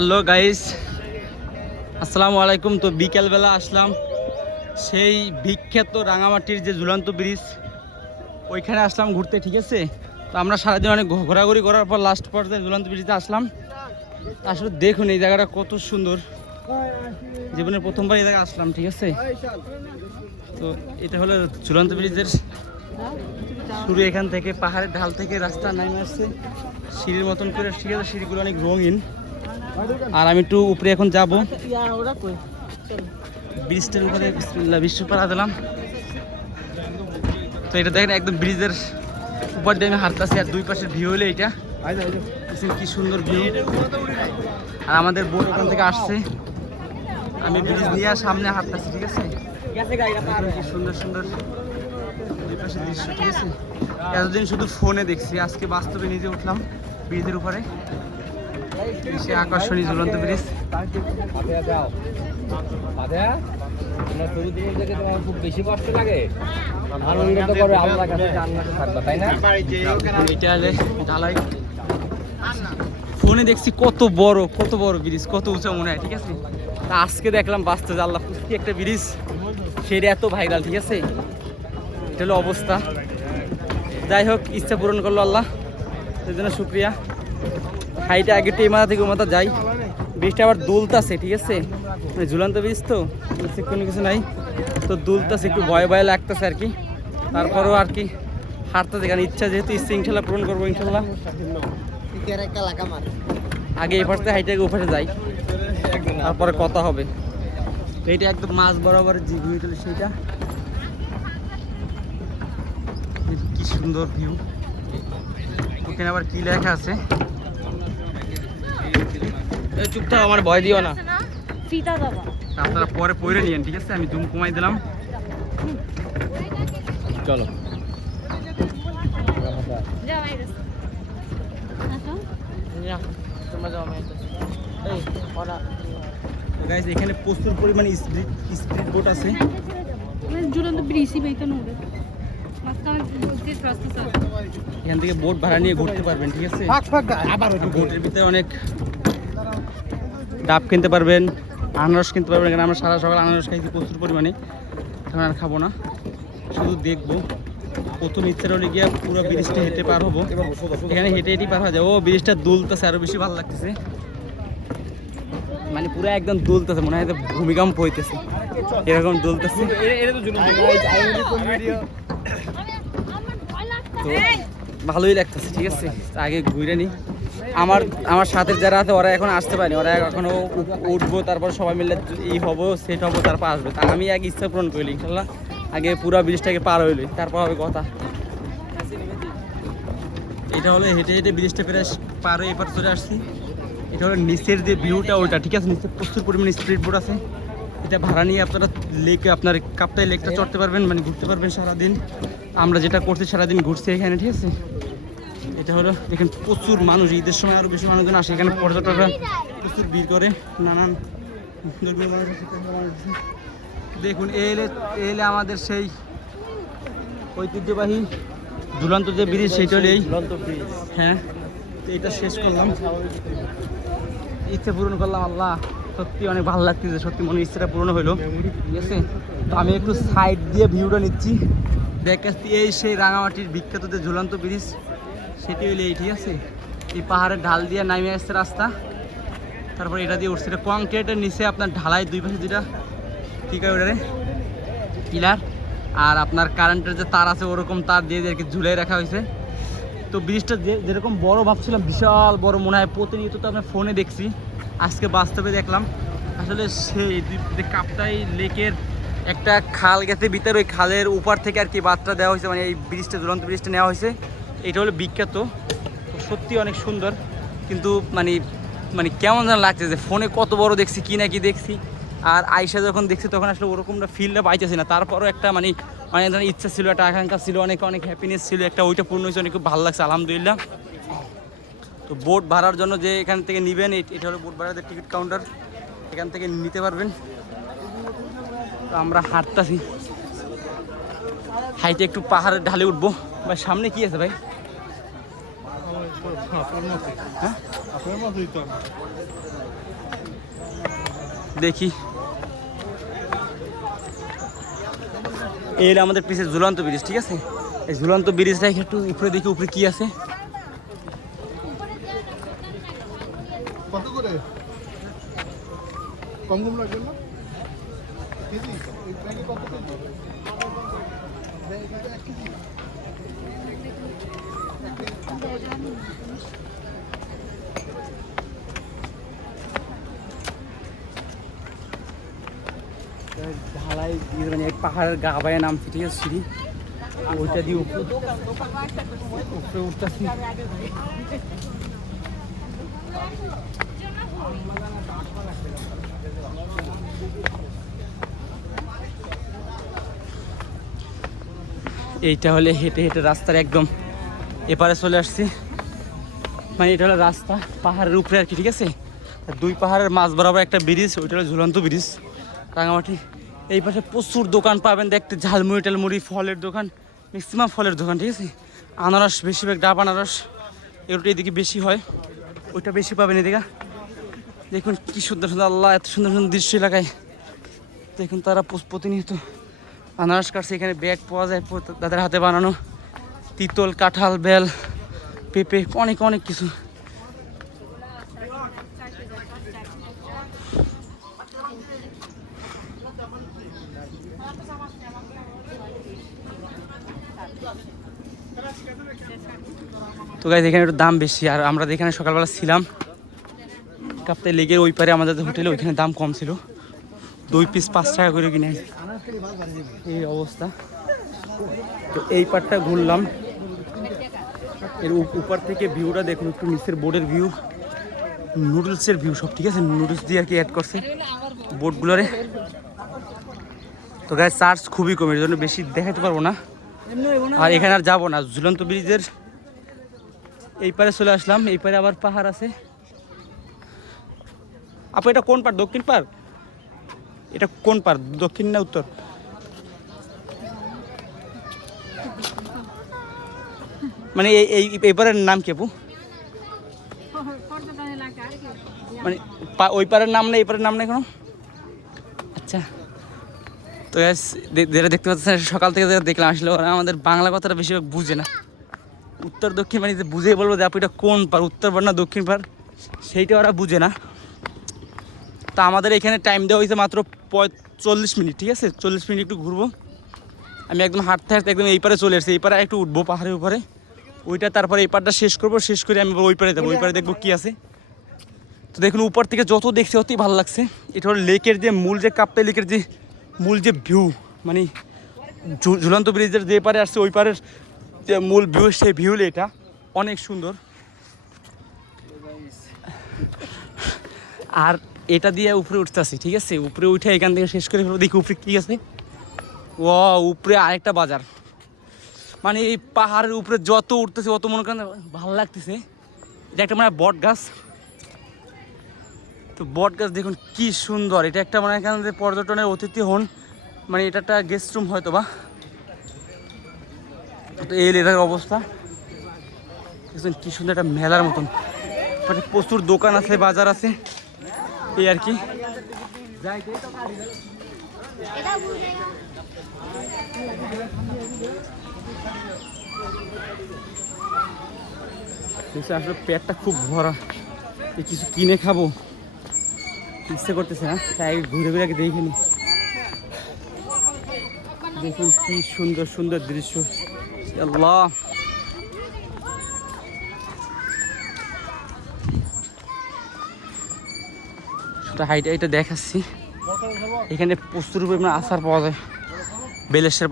Hello guys, আসসালামু আলাইকুম। তো বিকেলবেলা আসলাম সেই বিখ্যাত রাঙামাটির যে ঝুলন্ত ব্রিজ, ওইখানে আসলাম ঘুরতে, ঠিক আছে? তো আমরা সারাদিন অনেক ঘোরাঘুরি করার পর লাস্ট পর্যায়ে ঝুলন্ত ব্রিজে আসলাম। আসলে দেখুন এই জায়গাটা কত সুন্দর। জীবনের প্রথমবার এই জায়গায় আসলাম, ঠিক আছে? তো এটা হলো ঝুলন্ত ব্রিজের শুরু এখান থেকে, পাহাড়ের ঢাল থেকে রাস্তা নামে আসছে। সিঁড়ির মতন করে, ঠিক আছে? সিঁড়িগুলো অনেক রঙিন। আর আমি একটু উপরে এখন যাব। ব্রিজটার উপরে বৃষ্টি পাড়া দিলাম। তো এটা দেখেন একদম ব্রিজের উপর দিয়ে আমি হাঁটতেছি, আর দুই পাশের ভিউ হলো এটা কি সুন্দর ভিউ আর আমাদের বোট এখান থেকে আসছে। আমি ব্রিজ নিয়ে সামনে হাঁটতেছি, ঠিক আছে? কি সুন্দর সুন্দর দুই দৃশ্য, ঠিক আছে? এতদিন শুধু ফোনে দেখছি, আজকে বাস্তবে নিজে উঠলাম ব্রিজের উপরে। সে আকর্ষণীয় ঝুলন্ত ব্রিজ। খুব বেশি কষ্ট লাগে। ঢালাই। ফোনে দেখছি কত বড় কত বড় ব্রিজ কত উঁচা মনে হয় ঠিক আছে? তা আজকে দেখলাম বাস্তবে যে আল্লাহ একটা ব্রিজ সেটা এত ভাইরাল ঠিক আছে? এটা হলো অবস্থা। যাই হোক ইচ্ছা পূরণ করল আল্লাহ। সেই জন্য শুক্রিয়া। হাইটে আগে এই মাথা থেকে মাথা যাই। ব্রিজটা আবার দুলতাছে, ঠিক আছে? মানে ঝুলন্ত ব্রিজ তো কোনো কিছু নাই। তো দুলতাছে, একটু ভয় ভয় লাগতেছে আর কি। তারপরেও আর কি হাঁটতে কারণ ইচ্ছা, যেহেতু ইচ্ছে ইনশাল্লাহ পূরণ করব ইনশাল্লাহ। আগে এই পাশে হাইটে আগে ওপাশে যাই। তারপরে কথা হবে। এইটা একদম মাছ বরাবর ভিউটা সেইটা। কি সুন্দর ভিউ ওখানে আবার কি লেখা আছে? এ, চুপ থাক আমার ভয় দিও না। ফিতা দাদা আপনারা পরে পরে নিয়েন ঠিক আছে? আমি জুম কমাই দিলাম। চলো। এই এখানে প্রচুর পরিমাণে স্পিড বোট আছে। মানে ঝুলন্ত ব্রিজই এখান থেকে বোট ভাড়া নিয়ে ঘুরতে পারবেন ঠিক আছে বোটের ভিতরে অনেক ডাব কিনতে পারবেন আনারস কিনতে পারবেন এখানে আমরা সারা সকাল আনারস খাইছি প্রচুর পরিমাণে এখন আর খাব না শুধু দেখব প্রথম ইচ্ছা হলে গিয়ে পুরো ব্রিজটা হেঁটে পার হব এখানে হেঁটে হেঁটেই পার হয়ে যায় ও ব্রিজটা দুলতেছে আরও বেশি ভালো লাগতেছে মানে পুরো একদম দুলতেছে মনে হয় ভূমিকম্প হইতেছে এরকম দুলতেছে তো ভালোই লাগতেছে, ঠিক আছে? আগে ঘুরে নি। আমার আমার সাথে যারা আছে, ওরা এখন আসতে পারেনি। ওরা এখনও উ- উঠবো, তারপর সবাই মিলে ই হব সেট হব, তারপর আসবে। তা আমি এক ইচ্ছা পূরণ করলি ইনশাল্লাহ। আগে পুরো ব্রিজটাকে পার হইলি, তারপর হবে কথা। এটা হলো হেঁটে হেঁটে ব্রিজটা প্রায় পার হয়ে এপার চলে আসছি। এটা হলো নিচের যে ভিউটা ওইটা, ঠিক আছে? নিচে প্রচুর পরিমাণে স্পিড বোট আছে। এটা ভাড়া নিয়ে আপনারা লেকে আপনার কাপ্তাই লেকটা চড়তে পারবেন মানে ঘুরতে পারবেন সারাদিন। আমরা যেটা করছি সারাদিন ঘুরছি এখানে ঠিক আছে? এটা হলো এখানে প্রচুর মানুষ ঈদের সময় আরও বেশি মানুষজন আসে। এখানে পর্যটকরা প্রচুর ভিড় করে নানান। দেখুন এলে এলে আমাদের সেই ঐতিহ্যবাহী ঝুলন্ত যে ব্রিজ সেইটা হলো এই। হ্যাঁ তো এটা শেষ করলাম। ইচ্ছে পূরণ করলাম আল্লাহ। সত্যি অনেক ভালো লাগতেছে সত্যি মনে ইচ্ছেটা পূরণ হলো ঠিক আছে? তো আমি একটু সাইড দিয়ে ভিউটা নিচ্ছি। দেখাচ্ছি এই সেই রাঙামাটির বিখ্যাত যে ঝুলন্ত ব্রিজ, সেটি হইলে এই, ঠিক আছে? এই পাহাড়ের ঢাল দিয়ে নামে আসছে রাস্তা। তারপর এটা দিয়ে উঠছে কংক্রিটের নিচে আপনার ঢালাই দুই পাশে যেটা ঠিক আছে ওটারে পিলার। আর আপনার কারেন্টের যে তার আছে, ওরকম তার দিয়ে দিয়ে ঝুলাই রাখা হয়েছে। তো ব্রিজটা যে যেরকম বড় ভাবছিলাম, বিশাল বড় মনে হয়, প্রতিনিয়ত তো আপনার ফোনে দেখছি। আজকে বাস্তবে দেখলাম। আসলে সেই কাপ্তাই লেকের একটা খাল গেছে, ভিতরে ওই খালের উপর থেকে আর কি বার্তা দেওয়া হয়েছে মানে এই ব্রিজটা, দুরন্ত ব্রিজটা নেওয়া হয়েছে। এটা হলো বিখ্যাত। সত্যি অনেক সুন্দর। কিন্তু মানে মানে কেমন যেন লাগছে যে ফোনে কত বড় দেখছি, কি না কি দেখছি। আর আয়সা যখন দেখছি, তখন আসলে ওরকমটা ফিলটা পাইতেছি না। তারপরও একটা মানে অনেক ধরনের ইচ্ছা ছিল, একটা আকাঙ্ক্ষা ছিল, অনেক অনেক হ্যাপিনেস ছিল, একটা ওইটা পূর্ণ হয়েছে, অনেক খুব ভালো লাগছে, আলহামদুলিল্লাহ। তো বোট ভাড়ার জন্য যে এখান থেকে নেবেন এটা হলো বোট ভাড়ার টিকিট কাউন্টার এখান থেকে নিতে পারবেন। তো আমরা হাঁটতাছি। হাইটে একটু পাহাড়ের ঢালে উঠবো। ভাই, সামনে কি আছে ভাই? হ্যাঁ? দেখি। এই আমাদের পিছের ঝুলন্ত ব্রিজ, ঠিক আছে? এই ঝুলন্ত ব্রিজটা একটু উপরে দেখি, উপরে কি আছে। কম কম লাগবে না? কেজি এই ব্যাগে কত কেজি ব্যাগে এক কেজি ঢালাই দিয়ে মানে এক পাহাড়ের গা বায়ে নামছি ঠিক আছে সিঁড়ি ওইটা দিয়ে উপরে উপরে উঠতেছি এইটা হলে হেঁটে হেঁটে রাস্তার একদম এপারে চলে আসছি। মানে এটা হলো রাস্তা, পাহাড়ের উপরে আর কি, ঠিক আছে? দুই পাহাড়ের মাঝ বরাবর একটা ব্রিজ ওইটা হলো ঝুলন্ত ব্রিজ রাঙামাটি। এই পাশে প্রচুর দোকান পাবেন, দেখতে ঝালমুড়ি টালমুড়ি, ফলের দোকান ম্যাক্সিমাম ফলের দোকান, ঠিক আছে? আনারস, বেশিরভাগ ডাব আনারস, এগুলো এদিকে বেশি হয়, ওইটা বেশি পাবেন এদিকে। দেখুন কি সুন্দর সুন্দর, আল্লাহ, এত সুন্দর সুন্দর দৃশ্য এলাকায়। দেখুন তারা প্রতিনিয়ত আনারস কাটছে, এখানে ব্যাগ পাওয়া যায় তাদের হাতে বানানো। তিতল, কাঁঠাল, বেল, পেঁপে, অনেক অনেক কিছু। তো গাইজ এখানে একটু দাম বেশি, আর আমরা যেখানে সকালবেলা ছিলাম, কাপ্তাই লেগের ওই পারে আমাদের হোটেলে, ওইখানে দাম কম ছিল। দুই পিস পাঁচ টাকা করে কিনে এই অবস্থা। তো এই পারটা ঘুরলাম। এর উপ- উপর থেকে ভিউটা দেখুন, একটু নিচের বোর্ডের ভিউ নুডলসের ভিউ সব, ঠিক আছে? নুডলস দিয়ে আর কি অ্যাড করছে বোর্ডগুলোরে তো গায়ে চার্জ খুবই কম, এর জন্য বেশি দেখাতে পারব না। আর এখানে আর যাব না। ঝুলন্ত ব্রিজের এই পারে চলে আসলাম। এই পারে আবার পাহাড় আছে। আপু, এটা কোন পার দক্ষিণ পার এটা কোন পার দক্ষিণ না উত্তর? মানে এই পারের নাম কি আপু? পর্যটন এলাকা আর কি মানে ওই পারের নাম নেই, এই পারের নাম নেই কোনো? আচ্ছা। তো যেটা দেখতে পাচ্ছেন, সকাল থেকে যেটা দেখলাম, আসলে ওরা আমাদের বাংলা কথাটা বেশিরভাগ বুঝে না। উত্তর দক্ষিণ মানে বুঝেই বলব যে আপু, এটা কোন পার উত্তর পার না দক্ষিণ পার সেইটা ওরা বুঝে না। তা আমাদের এখানে টাইম দেওয়া হয়েছে মাত্র চল্লিশ মিনিট, ঠিক আছে? চল্লিশ মিনিট একটু ঘুরবো। আমি একদম হাঁটতে হাঁটতে একদম এই পারে চলে এসেছি। এই পারে একটু উঠবো পাহাড়ের উপরে। ওইটা তারপরে এই পারটা শেষ করব। শেষ করে আমি ওই পারে যাব। ওই পারে দেখব কী আছে। তো দেখুন, উপর থেকে যত দেখছি অতই ভালো লাগছে। এটা হলো লেকের যে মূল যে কাপ্তাই লেকের যে মূল যে ভিউ মানে ঝুলন্ত ব্রিজের যে পারে আসছে, ওই পারের যে মূল ভিউ সেই ভিউ এটা। অনেক সুন্দর। আর এটা দিয়ে উপরে উঠতেছি, ঠিক আছে? উপরে উঠে এখান থেকে শেষ করে দেখি উপরে কী আছে। ও উপরে আরেকটা বাজার। মানে এই পাহাড়ের উপরে যত উঠতেছে, অত মনে করেন ভালো লাগতেছে। এটা একটা মানে বট গাছ। তো বট গাছ দেখুন কি সুন্দর। এটা একটা মানে এখান থেকে পর্যটনের অতিথি হন। মানে এটা একটা গেস্ট রুম হয়তো বা তো এই এলাকার অবস্থা। দেখুন কি সুন্দর একটা মেলার মতন। মানে প্রচুর দোকান আছে, বাজার আছে। এই আর কি। আসলে পেটটা খুব ভরা। কিছু কিনে খাব। ইচ্ছে করতেছে না তাই ঘুরে ঘুরে দেখে নি। দেখুন কি সুন্দর সুন্দর দৃশ্য। আল্লাহ! হাইটা এটা দেখাচ্ছি। এখানে প্রচুর পরিমাণে আচার পাওয়া যায়। বেলেশের